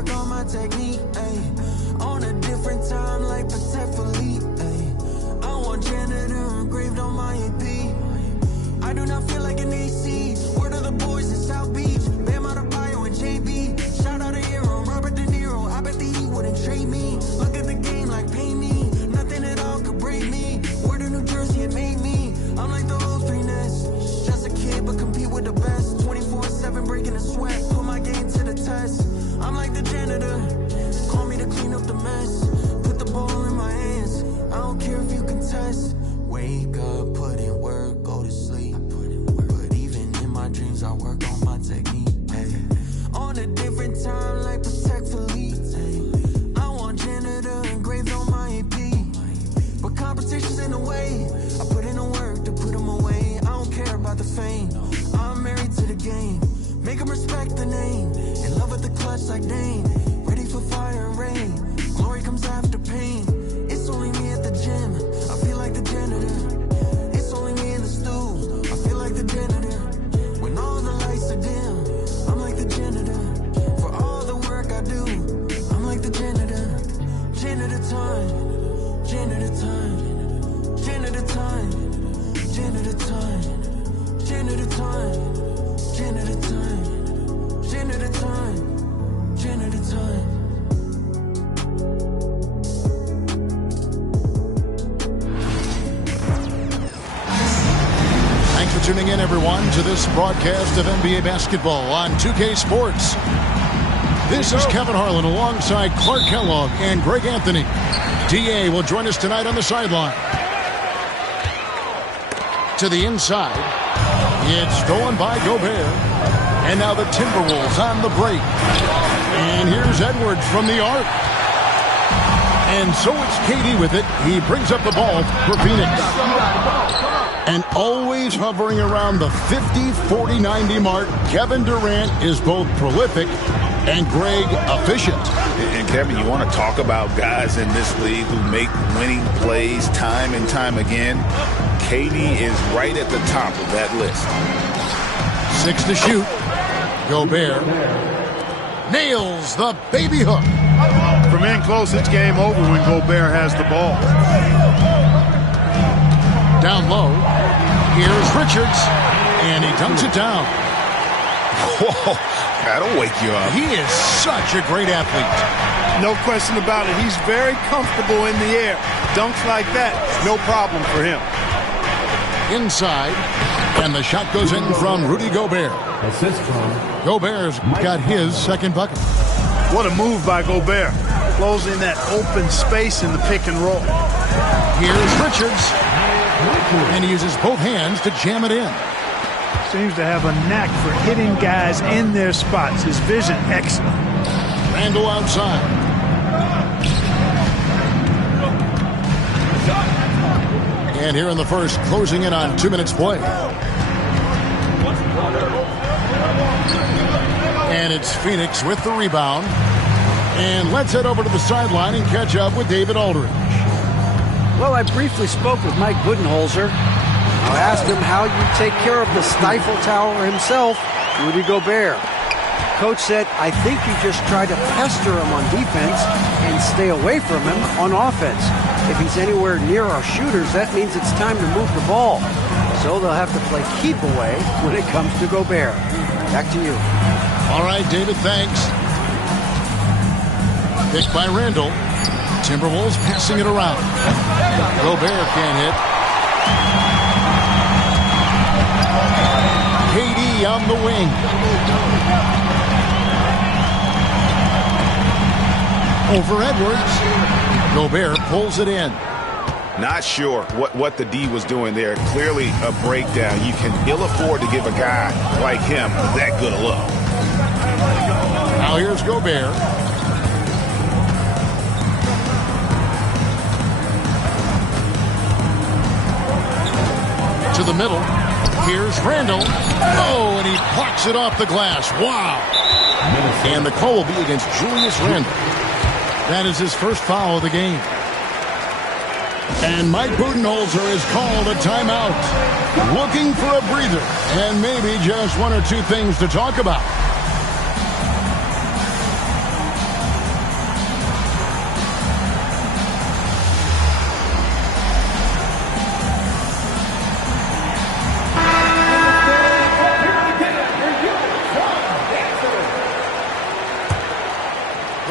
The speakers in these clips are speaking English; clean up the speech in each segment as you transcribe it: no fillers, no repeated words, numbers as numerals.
work on my technique, ayy. On a different time like Patek Philippe, ayy. I want janitor engraved on my AP. I do not feel like an AC. Word of the boys in South Beach. Bam Adebayo and JB. Shout out to Hero, Robert De Niro. I bet the Heat wouldn't trade me. Look at the game like pay me. Nothing at all could break me. Word of New Jersey, it made me. I'm like the old three Ness. Just a kid, but compete with the best. 24/7 breaking a sweat. Put my game to the test. I'm like the janitor. Call me to clean up the mess. Put the ball in my hands. I don't care if you contest. Wake up, put in work, go to sleep. But even in my dreams, I work on my technique. Ay. On a different time, like Patek Philippe. Ay. I want janitor engraved on my AP. But competition's in the way. I put in the work to put them away. I don't care about the fame. I'm married to the game. Make them respect the name. In love with the clutch like Dane. Ready for fire and rain. Glory comes after pain. It's only me at the gym. I feel like the janitor. It's only me in the stool. I feel like the janitor. When all the lights are dim, I'm like the janitor. For all the work I do, I'm like the janitor. Janitor time. Janitor time. Janitor time. Janitor time. Janitor time. Janitor time. Janitor time. Janitor time. Thanks for tuning in, everyone, to this broadcast of NBA basketball on 2K Sports. This is Kevin Harlan alongside Clark Kellogg and Greg Anthony. DA will join us tonight on the sideline. To the inside. It's stolen by Gobert. And now the Timberwolves on the break. And here's Edwards from the arc. And so it's KD with it. He brings up the ball for Phoenix. And always hovering around the 50, 40, 90 mark, Kevin Durant is both prolific and Greg efficient. And Kevin, you want to talk about guys in this league who make winning plays time and time again. KD is right at the top of that list. 6 to shoot. Gobert nails the baby hook. From in close, it's game over when Gobert has the ball. Down low. Here's Richards. And he dunks it down. Whoa, that'll wake you up. He is such a great athlete. No question about it. He's very comfortable in the air. Dunks like that, no problem for him. Inside. And the shot goes in from Rudy Gobert. Gobert's got his second bucket. What a move by Gobert. Closing that open space in the pick and roll. Here's Richards. And he uses both hands to jam it in. Seems to have a knack for hitting guys in their spots. His vision, excellent. Randle outside. And here in the first, closing in on 2 minutes play. And it's Phoenix with the rebound. And let's head over to the sideline and catch up with David Aldridge. Well, I briefly spoke with Mike Budenholzer. I asked him how you take care of the Stifle Tower himself, Rudy Gobert. Coach said, I think you just try to pester him on defense and stay away from him on offense. If he's anywhere near our shooters, that means it's time to move the ball. So they'll have to play keep away when it comes to Gobert. Back to you. All right, David, thanks. Picked by Randle. Timberwolves passing it around. Gobert can't hit. KD on the wing. Over Edwards. Gobert pulls it in. Not sure what the D was doing there. Clearly a breakdown. You can ill afford to give a guy like him that good a look. Now here's Gobert. To the middle. Here's Randle. Oh, and he plucks it off the glass. Wow. And the call will be against Julius Randle. That is his first foul of the game. And Mike Budenholzer has called a timeout. Looking for a breather and maybe just one or two things to talk about.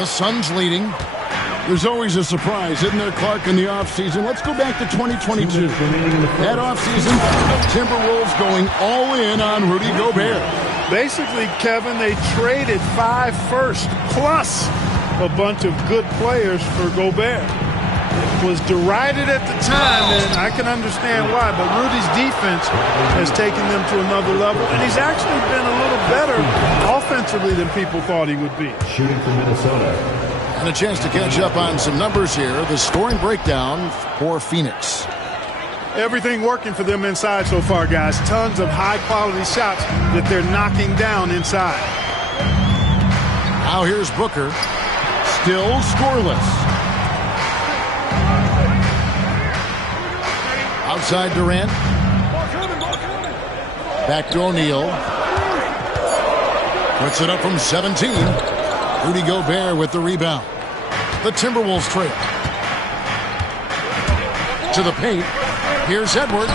The Suns leading. There's always a surprise, isn't there, Clark, in the offseason? Let's go back to 2022. That offseason, the Timberwolves going all in on Rudy Gobert. Basically, Kevin, they traded 5 firsts plus a bunch of good players for Gobert. It was derided at the time, and I can understand why, but Rudy's defense has taken them to another level, and he's actually been a little better offensively than people thought he would be. Shooting for Minnesota. And a chance to catch up on some numbers here. The scoring breakdown for Phoenix. Everything working for them inside so far, guys. Tons of high-quality shots that they're knocking down inside. Now here's Booker. Still scoreless. Outside Durant. Back to O'Neal. Puts it up from 17. Rudy Gobert with the rebound. The Timberwolves trail. To the paint. Here's Edwards.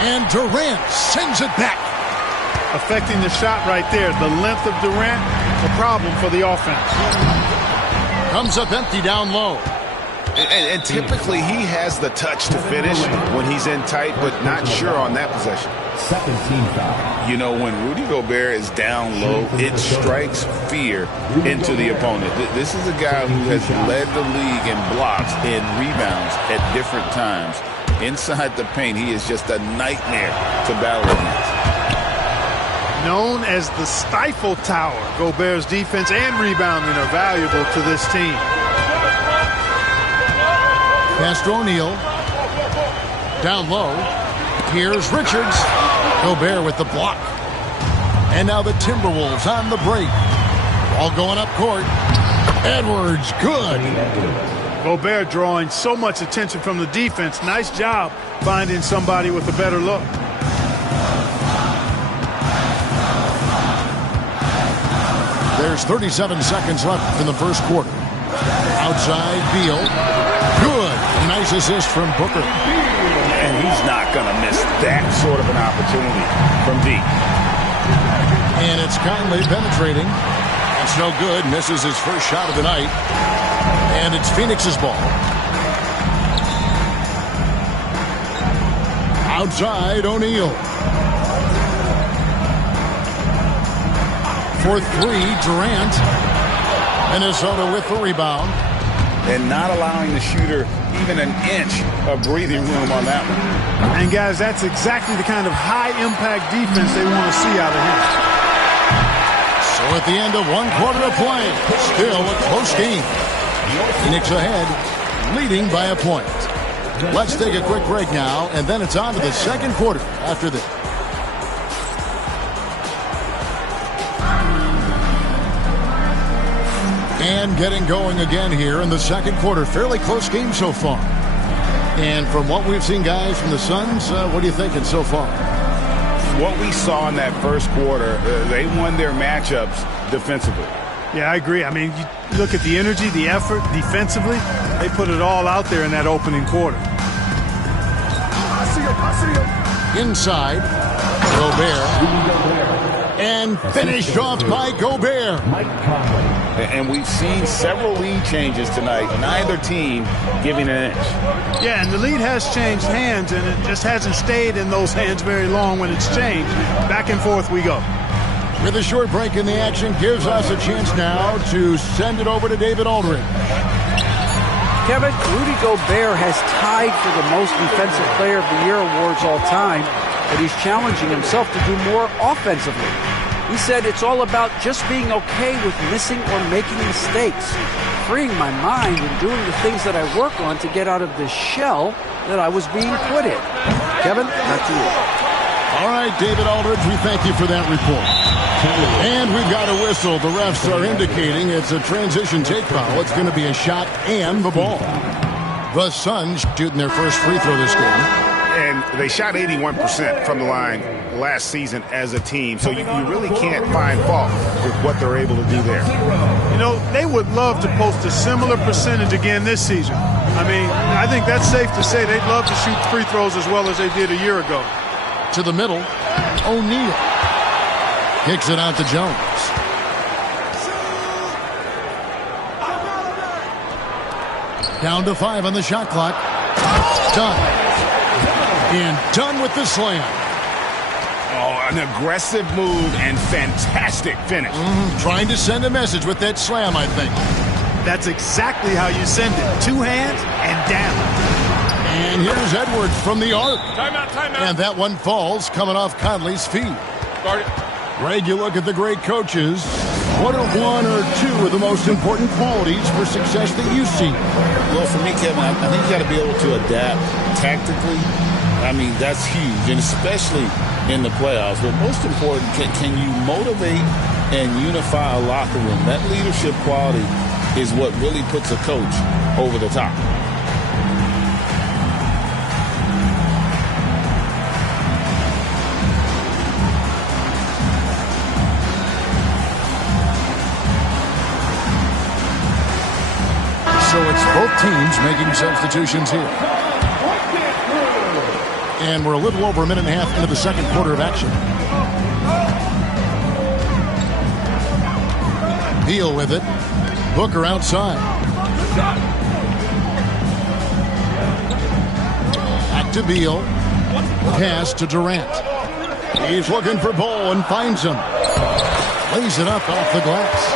And Durant sends it back. Affecting the shot right there. The length of Durant, a problem for the offense. Comes up empty down low. And typically he has the touch to finish when he's in tight, but not sure on that possession. Second team foul. You know, when Rudy Gobert is down low, it strikes fear into the opponent. This is a guy who has led the league in blocks and rebounds at different times. Inside the paint, he is just a nightmare to battle against. Known as the Stifle Tower, Gobert's defense and rebounding are valuable to this team. Pass to O'Neal. Down low. Here's Richards. Gobert with the block. And now the Timberwolves on the break. All going up court. Edwards, good. Gobert drawing so much attention from the defense. Nice job finding somebody with a better look. There's 37 seconds left in the first quarter. Outside Beal. Good. Nice assist from Booker. And he's not going to miss that sort of an opportunity from deep. And it's Conley penetrating. That's no good. Misses his first shot of the night. And it's Phoenix's ball. Outside O'Neal. For three, Durant. Minnesota with the rebound. And not allowing the shooter even an inch of breathing room on that one. And, guys, that's exactly the kind of high-impact defense they want to see out of him. So at the end of one quarter of play, still a close game. Phoenix ahead, leading by a point. Let's take a quick break now, and then it's on to the second quarter after this. And getting going again here in the second quarter. Fairly close game so far. And from what we've seen, guys, from the Suns, what are you thinking so far? What we saw in that first quarter, they won their matchups defensively. Yeah, I agree. I mean, you look at the energy, the effort defensively. They put it all out there in that opening quarter. Inside, Gobert. And finished off by Gobert. Mike Conley. And we've seen several lead changes tonight, neither team giving an inch. Yeah, and the lead has changed hands, and it just hasn't stayed in those hands very long when it's changed. Back and forth we go. With a short break in the action, gives us a chance now to send it over to David Aldridge. Kevin, Rudy Gobert has tied for the most defensive player of the year awards all time, but he's challenging himself to do more offensively. He said it's all about just being okay with missing or making mistakes, freeing my mind and doing the things that I work on to get out of this shell that I was being put in. Kevin, back to you. All right, David Aldridge, we thank you for that report. And we've got a whistle. The refs are indicating it's a transition take foul. It's going to be a shot and the ball. The Suns shooting their first free throw this game. And they shot 81% from the line last season as a team, so you really can't find fault with what they're able to do there. You know, they would love to post a similar percentage again this season. I mean, I think that's safe to say they'd love to shoot free throws as well as they did a year ago. To the middle, O'Neal kicks it out to Jones. Down to 5 on the shot clock. Done. And done with the slam. Oh, an aggressive move and fantastic finish. Trying to send a message with that slam, I think. That's exactly how you send it. 2 hands and down. And here's Edwards from the arc. Timeout. And that one falls coming off Conley's feet. Guard it. Greg, you look at the great coaches. What are 1 or 2 of the most important qualities for success that you see? Well, for me, Kevin, I think you got to be able to adapt tactically. I mean, that's huge, and especially in the playoffs. But most important, can you motivate and unify a locker room? That leadership quality is what really puts a coach over the top. So it's both teams making substitutions here. And we're a little over a minute and a half into the second quarter of action. Beal with it. Booker outside. Back to Beal. Pass to Durant. He's looking for Bol and finds him. Lays it up off the glass.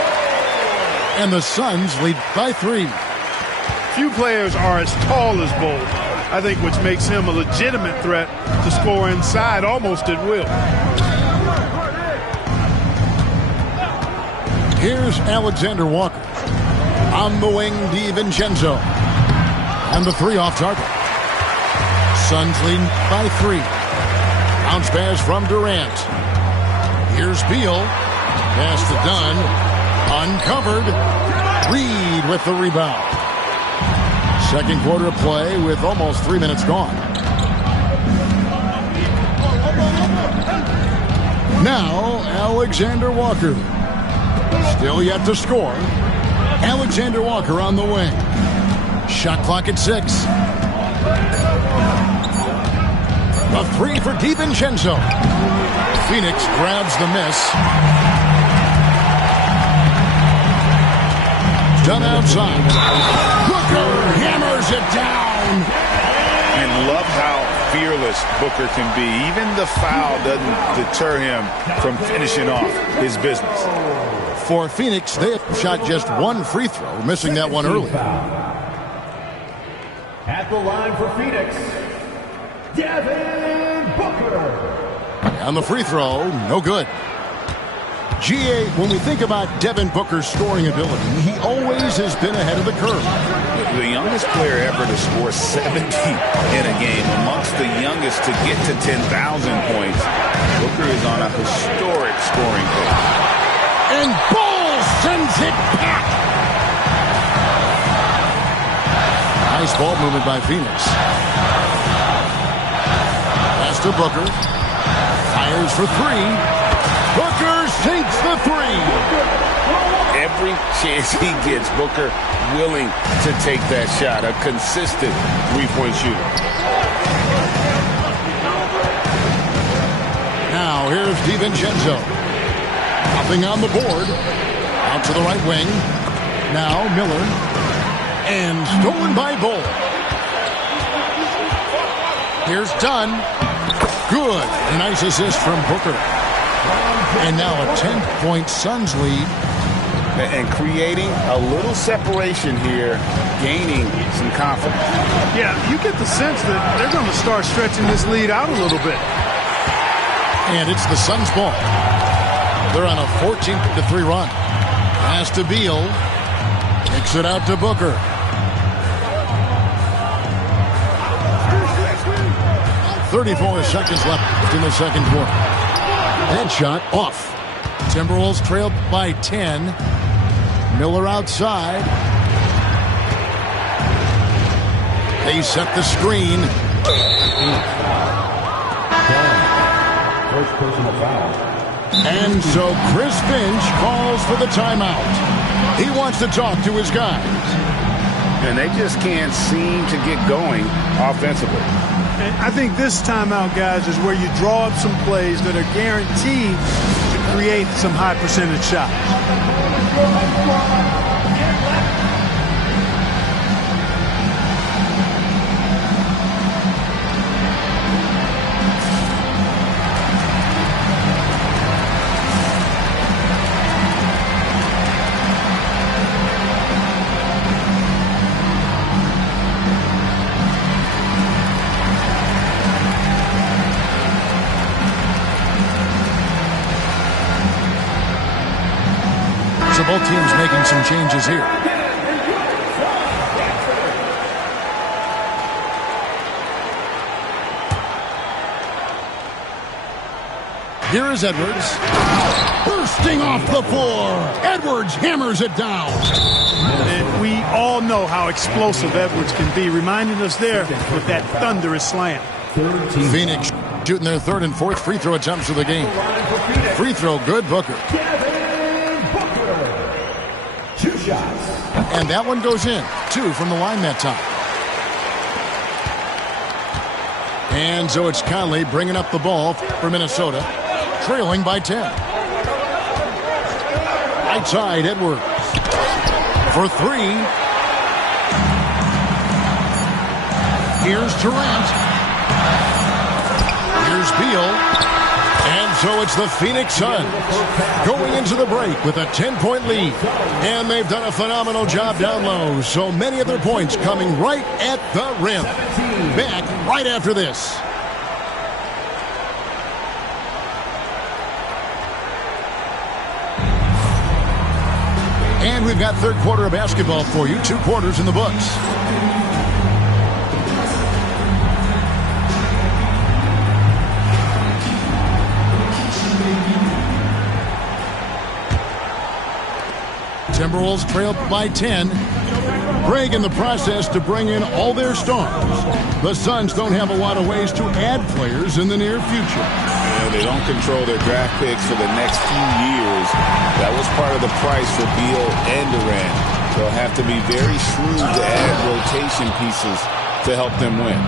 And the Suns lead by 3. Few players are as tall as Bol, I think, which makes him a legitimate threat to score inside almost at will. Here's Alexander Walker. On the wing, DiVincenzo. And the 3 off target. Suns lead by 3. Bounce pass from Durant. Here's Beal. Pass to Dunn. Uncovered. Reed with the rebound. Second quarter of play with almost 3 minutes gone. Now, Alexander Walker. Still yet to score. Alexander Walker on the wing. Shot clock at 6. A 3 for DiVincenzo. Phoenix grabs the miss. Done outside. Booker hammers it down. And love how fearless Booker can be. Even the foul doesn't deter him from finishing off his business. For Phoenix, they shot just 1 free throw, missing that one early. At the line for Phoenix, Devin Booker. On the free throw, no good. GA, when we think about Devin Booker's scoring ability, he always has been ahead of the curve. The youngest player ever to score 70 in a game, amongst the youngest to get to 10,000 points. Booker is on a historic scoring pace. And Bol sends it back. Nice ball movement by Phoenix. Pass to Booker. Fires for 3. Booker sinks the 3. Every chance he gets, Booker willing to take that shot. A consistent three-point shooter. Now here's DiVincenzo. Nothing on the board. Out to the right wing. Now Miller. And stolen by Bol. Here's Dunn. Good. A nice assist from Booker. And now a 10-point Suns lead. And creating a little separation here, gaining some confidence. Yeah, you get the sense that they're going to start stretching this lead out a little bit. And it's the Suns' ball. They're on a 14-3 run. Pass to Beal. Kicks it out to Booker. .34 seconds left in the second quarter. That shot off. Timberwolves trailed by 10. Miller outside. They set the screen. First personal foul. And so Chris Finch calls for the timeout. He wants to talk to his guys. And they just can't seem to get going offensively. And I think this timeout, guys, is where you draw up some plays that are guaranteed to create some high percentage shots. 1 So both teams making some changes here. Here is Edwards. Bursting off the floor. Edwards hammers it down. And we all know how explosive Edwards can be, reminding us there with that thunderous slam. Phoenix shooting their third and fourth free throw attempts of the game. Free throw good, Booker. 2 shots. And that one goes in. 2 from the line that time. And so it's Conley bringing up the ball for Minnesota, trailing by 10. Right side, Edwards for 3. Here's Durant. Here's Beal. And so it's the Phoenix Suns going into the break with a 10-point lead. And they've done a phenomenal job down low. So many of their points coming right at the rim. Back right after this. And we've got third quarter of basketball for you. 2 quarters in the books. Timberwolves trailed by 10. Greg in the process to bring in all their stars. The Suns don't have a lot of ways to add players in the near future. Yeah, they don't control their draft picks for the next few years. That was part of the price for Beal and Durant. They'll have to be very shrewd to add rotation pieces to help them win.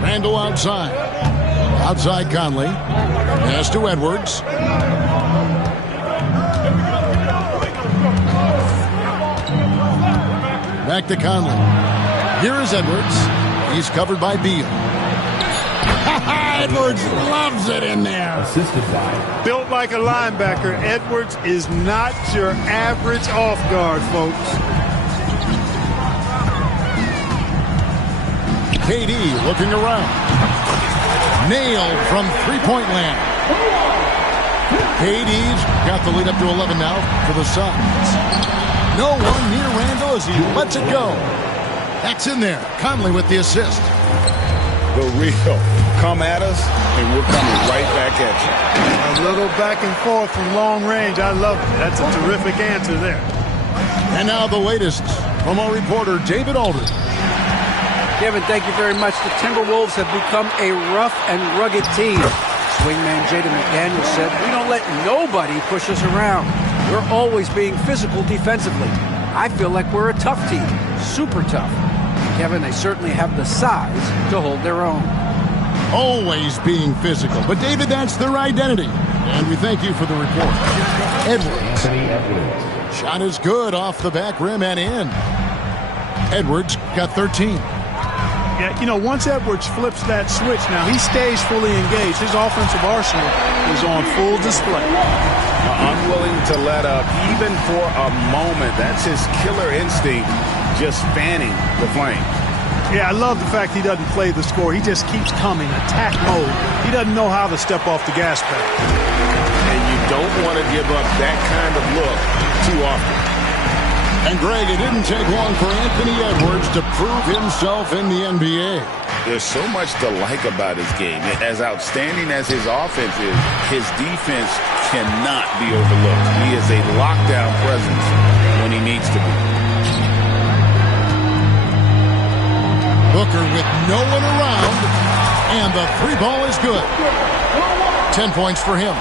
Randall outside. Outside Conley. Pass to Edwards. Back to Conley. Here is Edwards. He's covered by Beal. Edwards loves it in there. Assisted by. Built like a linebacker, Edwards is not your average off guard, folks. KD looking around. Nailed from three-point land. KD's got the lead up to 11 now for the Suns. No one near Randall as he lets it go. That's in there. Conley with the assist. The real. Come at us, and we're coming right back at you. A little back and forth from long range. I love it. That's a terrific answer there. And now the latest from our reporter, David Aldridge. Kevin, thank you very much. The Timberwolves have become a rough and rugged team. Swingman Jaden McDaniels said, "We don't let nobody push us around. We're always being physical defensively. I feel like we're a tough team, super tough." Kevin, they certainly have the size to hold their own. Always being physical. But, David, that's their identity. And we thank you for the report. Edwards. Shot is good off the back rim and in. Edwards got 13. Yeah, you know, once Edwards flips that switch, now he stays fully engaged. His offensive arsenal is on full display. Unwilling to let up even for a moment. That's his killer instinct, just fanning the flame. Yeah, I love the fact he doesn't play the score. He just keeps coming, attack mode. He doesn't know how to step off the gas pedal. And you don't want to give up that kind of look too often. And, Greg, it didn't take long for Anthony Edwards to prove himself in the NBA. There's so much to like about his game. As outstanding as his offense is, his defense cannot be overlooked. He is a lockdown presence when he needs to be. Booker with no one around, and the three ball is good. 10 points for him.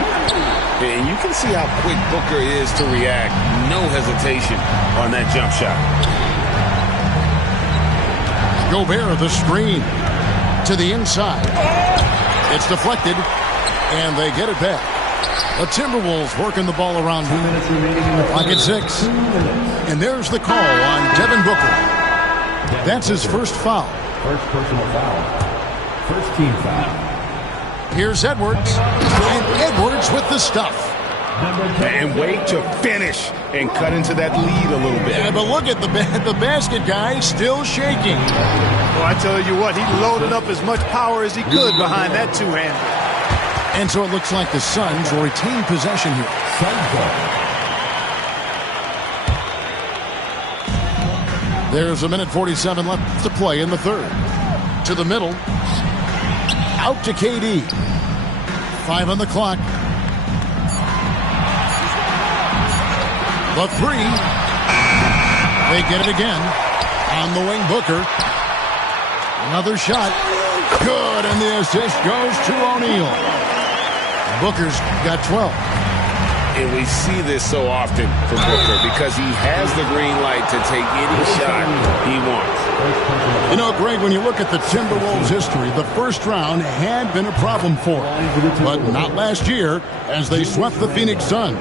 And you can see how quick Booker is to react. No hesitation on that jump shot. Gobert, the screen to the inside. It's deflected, and they get it back. The Timberwolves working the ball around. Clock at 6. And there's the call on Devin Booker. That's his first foul. First personal foul. First team foul. Here's Edwards. And Edwards with the stuff. And wait to finish and cut into that lead a little bit. Yeah, but look at the basket guy still shaking. Well, I tell you what, he loaded up as much power as he could behind that two-hander. And so it looks like the Suns will retain possession here. There's 1:47 left to play in the third. To the middle. Out to KD. 5 on the clock. The three. They get it again. On the wing, Booker. Another shot. Good, and the assist goes to O'Neal. Booker's got 12. And we see this so often from Booker because he has the green light to take any shot he wants. You know, Greg, when you look at the Timberwolves' history, the first round had been a problem for them, but not last year as they swept the Phoenix Suns.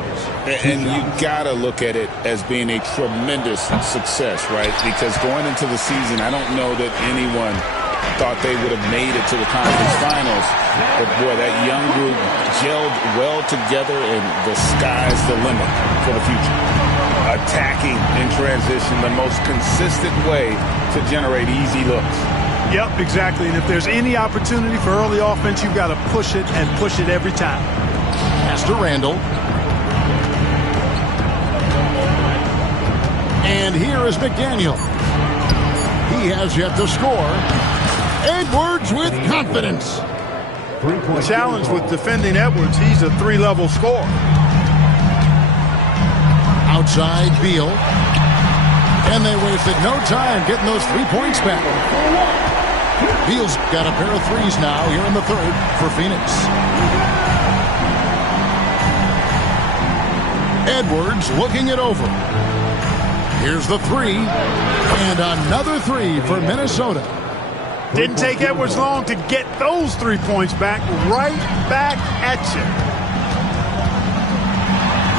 And you got to look at it as being a tremendous success, right? Because going into the season, I don't know that anyone thought they would have made it to the conference finals. But, boy, that young group gelled well together, and the sky's the limit for the future. Attacking in transition, the most consistent way to generate easy looks. Yep, exactly. And if there's any opportunity for early offense, you've got to push it and push it every time. Pass to Randall. And here is McDaniel. He has yet to score. Edwards with confidence. The challenge with defending Edwards, he's a 3-level scorer. Outside Beal. And they wasted no time getting those 3 points back. Beal's got a pair of threes now here in the third for Phoenix. Edwards looking it over. Here's the three. And another three for Minnesota. Didn't take Edwards long to get those 3 points back. Right back at you.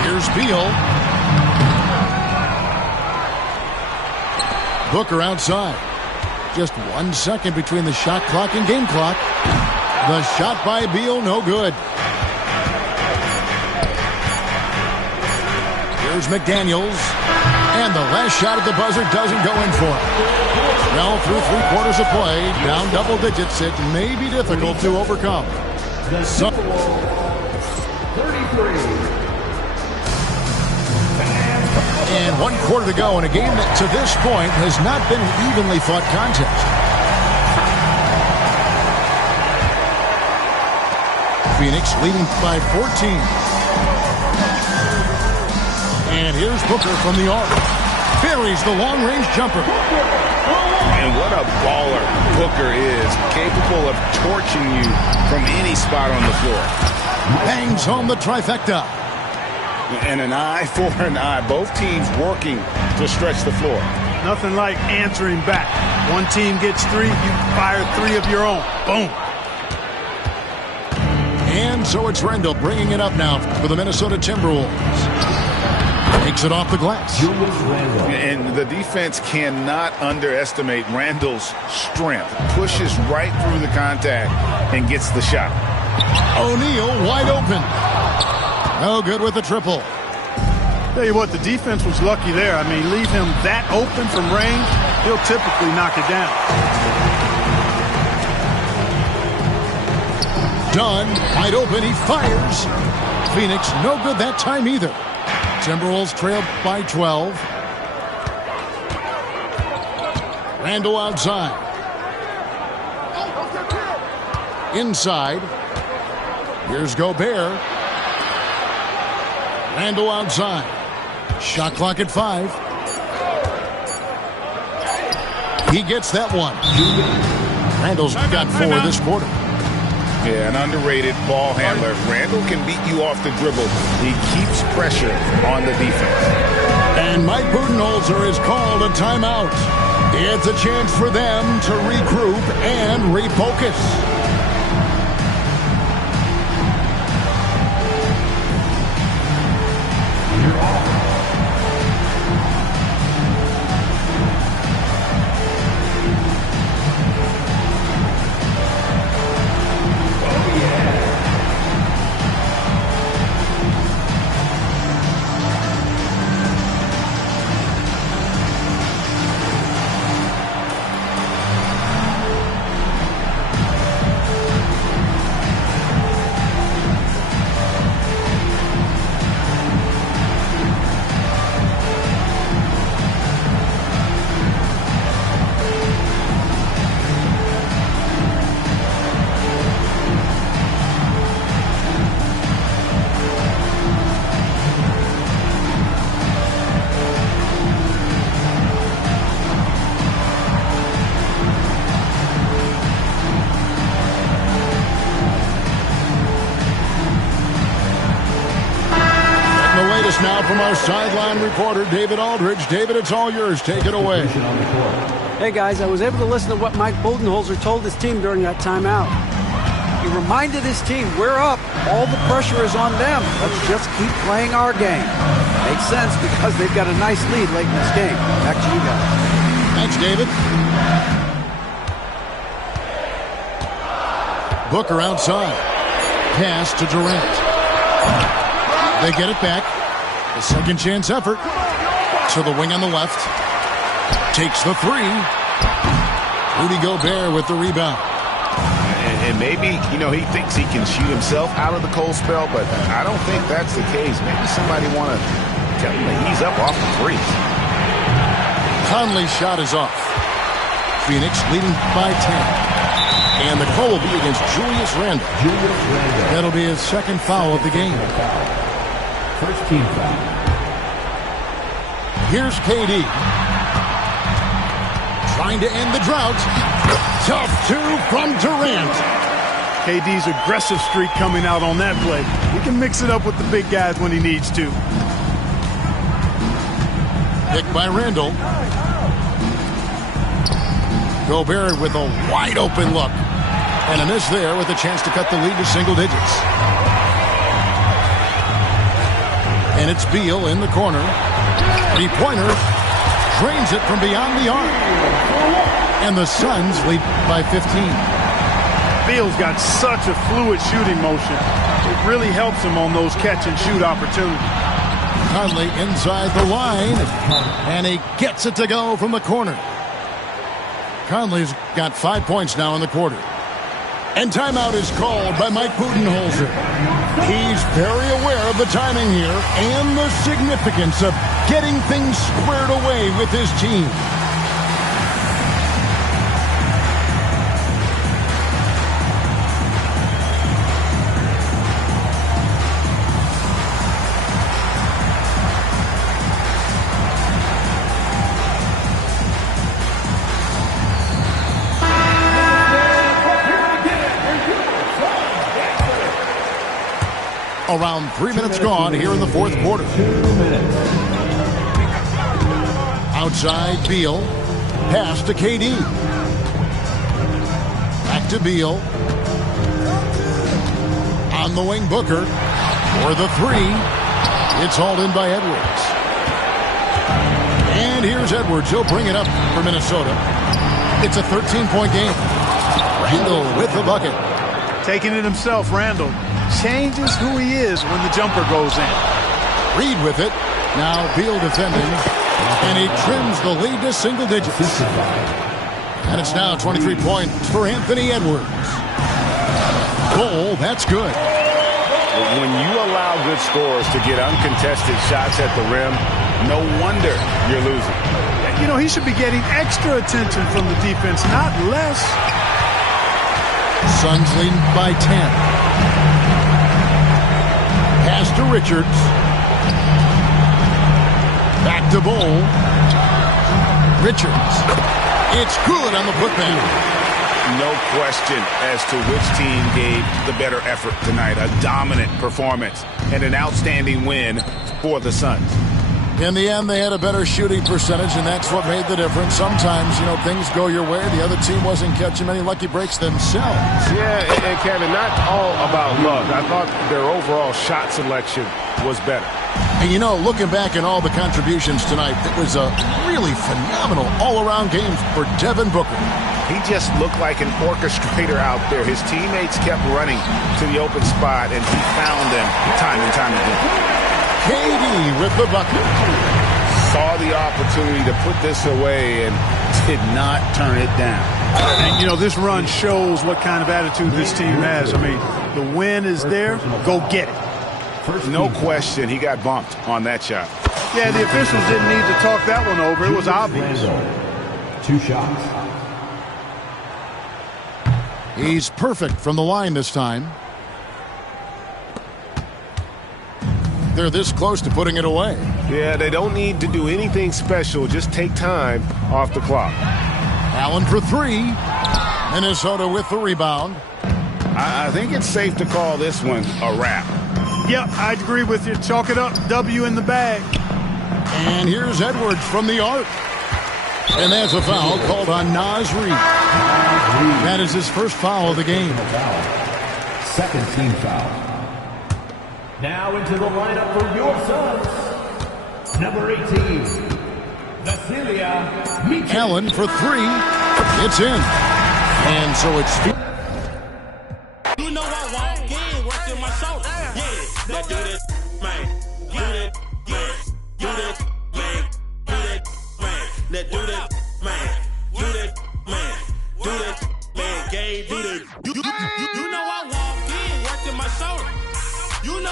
Here's Beal. Booker outside. Just 1 second between the shot clock and game clock. The shot by Beal, no good. Here's McDaniels. And the last shot at the buzzer doesn't go in for him. Well, through 3 quarters of play, down double digits, it may be difficult to overcome. So 33. And 1 quarter to go in a game that to this point has not been an evenly fought contest. Phoenix leading by 14. And here's Booker from the arc. Buries the long-range jumper. And what a baller Booker is, capable of torching you from any spot on the floor. Bangs home the trifecta. And an eye for an eye. Both teams working to stretch the floor. Nothing like answering back. One team gets 3, you fire 3 of your own. Boom. And so it's Randall bringing it up now for the Minnesota Timberwolves. Takes it off the glass. And the defense cannot underestimate Randall's strength. Pushes right through the contact and gets the shot. O'Neal wide open. No good with the triple. Tell you what, the defense was lucky there. I mean, leave him that open from range, he'll typically knock it down. Dunn wide open. He fires. Phoenix no good that time either. Timberwolves trail by 12. Randall outside. Inside. Here's Gobert. Randall outside. Shot clock at 5. He gets that one. Randall's got 4 this quarter. Yeah, an underrated ball handler. Randall can beat you off the dribble. He keeps pressure on the defense. And Mike Budenholzer is called a timeout. It's a chance for them to regroup and refocus. latest now from our sideline reporter, David Aldridge. David, it's all yours. Take it away. Hey, guys, I was able to listen to what Mike Budenholzer told his team during that timeout. He reminded his team, we're up. All the pressure is on them. Let's just keep playing our game. Makes sense because they've got a nice lead late in this game. Back to you guys. Thanks, David. Booker outside. Pass to Durant. They get it back. A second chance effort. To the wing on the left. Takes the three. Rudy Gobert with the rebound. And maybe, he thinks he can shoot himself out of the cold spell, but I don't think that's the case. Maybe somebody want to tell him that he's up off the threes. Conley's shot is off. Phoenix leading by 10. And the call will be against Julius Randle. That'll be his second foul of the game. First team foul. Here's KD. Trying to end the drought. Tough two from Durant. KD's aggressive streak coming out on that play. He can mix it up with the big guys when he needs to. Picked by Randle. Gobert with a wide open look. And a miss there with a chance to cut the lead to single digits. And it's Beal in the corner. Three-pointer. Drains it from beyond the arc. And the Suns lead by 15. Beal's got such a fluid shooting motion. It really helps him on those catch-and-shoot opportunities. Conley inside the line. And he gets it to go from the corner. Conley's got 5 points now in the quarter. And timeout is called by Mike Budenholzer. He's very aware of the timing here and the significance of getting things squared away with his team. Around 3 minutes gone here in the fourth quarter. 2 minutes. Outside Beal. Pass to KD. Back to Beal. On the wing, Booker. For the three. It's hauled in by Edwards. And here's Edwards. He'll bring it up for Minnesota. It's a 13-point game. Randle with the bucket. Taking it himself, Randle. Changes who he is when the jumper goes in. Reed with it. Now Beal defending. And he trims the lead to single digits. And it's now 23 points for Anthony Edwards. Goal, that's good. When you allow good scorers to get uncontested shots at the rim, no wonder you're losing. He should be getting extra attention from the defense, not less. Suns leading by 10. Pass to Richards. Back to Bull. Richards. It's good on the putback. No question as to which team gave the better effort tonight. A dominant performance and an outstanding win for the Suns. In the end, they had a better shooting percentage, and that's what made the difference. Sometimes, things go your way. The other team wasn't catching many lucky breaks themselves. Yeah, and Kevin, not all about luck. I thought their overall shot selection was better. And looking back at all the contributions tonight, it was a really phenomenal all-around game for Devin Booker. He just looked like an orchestrator out there. His teammates kept running to the open spot, and he found them time and time again. KD with the bucket. Saw the opportunity to put this away and did not turn it down. And, this run shows what kind of attitude this team has. I mean, the win is there. Go get it. No question he got bumped on that shot. Yeah, the officials didn't need to talk that one over. It was obvious. 2 shots. He's perfect from the line this time. They're this close to putting it away. Yeah, they don't need to do anything special. Just take time off the clock. Allen for three. Minnesota with the rebound. I think it's safe to call this one a wrap. Yep, I'd agree with you. Chalk it up. W in the bag. And here's Edwards from the arc. And that's a foul called on Naz Reid. That is his first foul of the game. Second team foul. Now into the lineup for your Suns. Number 18, Vasilia Mitchell. Allen for three. It's in. And so it's